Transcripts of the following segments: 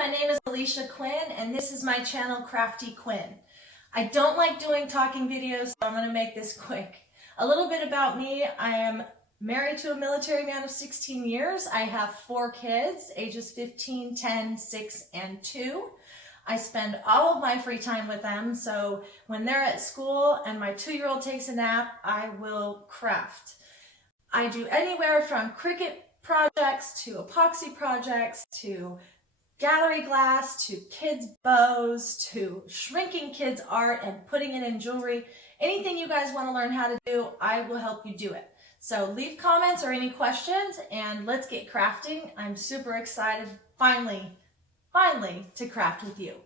my name is Alicia Quinn, and this is my channel, Crafty Quinn. I don't like doing talking videos, so I'm going to make this quick. A little bit about me. I am married to a military man of 16 years. I have 4 kids, ages 15, 10, 6, and 2. I spend all of my free time with them, so when they're at school and my 2-year-old takes a nap, I will craft. I do anywhere from Cricut projects to epoxy projects to gallery glass to kids' bows to shrinking kids' art and putting it in jewelry. Anything you guys want to learn how to do, I will help you do it. So leave comments or any questions and let's get crafting. I'm super excited finally to craft with you.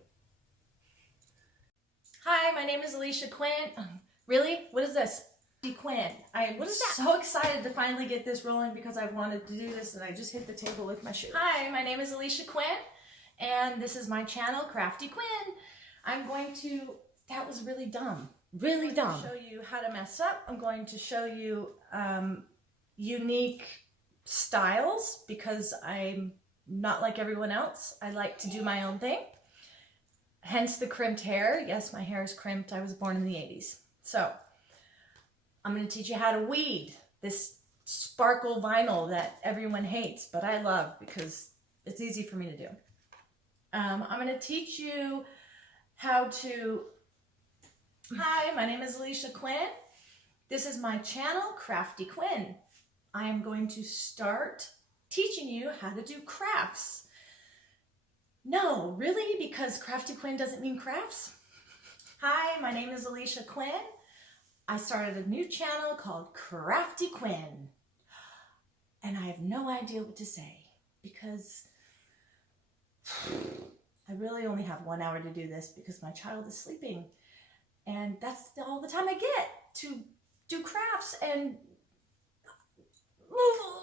Hi, my name is Alicia Quinn. Really? What is this? Quinn. I'm so excited to finally get this rolling because I've wanted to do this and I just hit the table with my shoe. Hi, my name is Alicia Quinn and this is my channel, Crafty Quinn. I'm going to, that was really dumb. Really dumb. Show you how to mess up. I'm going to show you unique styles because I'm not like everyone else. I like to do my own thing. Hence the crimped hair. Yes, my hair is crimped. I was born in the 80s. So I'm going to teach you how to weed this sparkle vinyl that everyone hates, but I love because it's easy for me to do. I'm going to teach you how to... Hi, my name is Alicia Quinn. This is my channel, Crafty Quinn. I am going to start teaching you how to do crafts. No, really? Because Crafty Quinn doesn't mean crafts? Hi, my name is Alicia Quinn. I started a new channel called Crafty Quinn. And I have no idea what to say because I really only have 1 hour to do this because my child is sleeping. And that's all the time I get to do crafts and move.